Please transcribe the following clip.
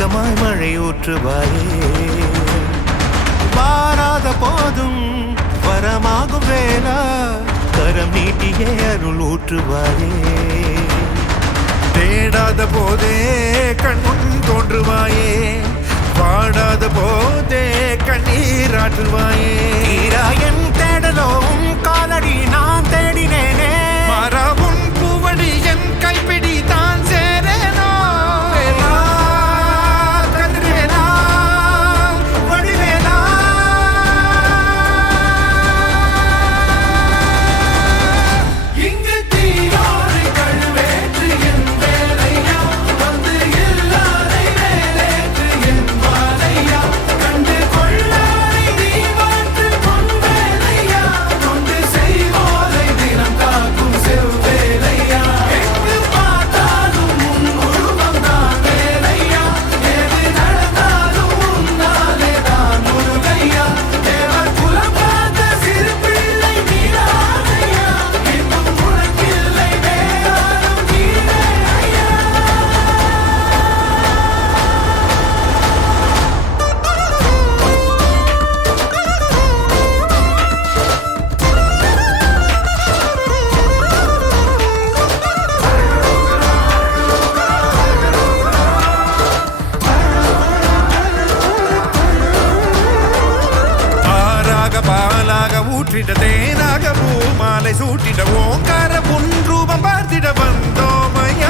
மேகமாய் மழை ஊற்றுவாயே வாராத போதும் வரமாகும் வேளா கரம் நீட்டியே அருள் ஊற்றுவாயே தேடாத போதே கண்முன் தோன்றுவாயே வாடாத போதே கண்ணீராற்றுவாயே என் தேடலோவும் காலடி நான் தேடினேனே மாறாவும் பூவடி என் கைப்பிடி தான் சேரேனோ கதிரேனா வடிவேனா இங்கு தீயோடு கழுவேற்று என் வேலையா வந்து இல்லாதை வேலேற்று என் வாழையா கண்டு கொள்ளாரை நீ வாழ்த்து பொன் வேலையா கொண்டு செய்வோரை தினம் காக்கும் செவ்வேலையா எங்கு பார்த்தாலும் உன் உருவம் தான் வேலையா எது நடந்தாலும் உன்னாலே தான் முருகையா தேவர் குலம் பார்த்த சிறு பிள்ளை நீராதையா இன்னும் உனக்கில்லை வேறாரும் நீரே ஐயா ஆறாக பாலாக ஊற்றிட தேனாக பூமாலை சூட்டிட ஓங்கார புன் ரூபம் பார்த்திட வந்தோமையா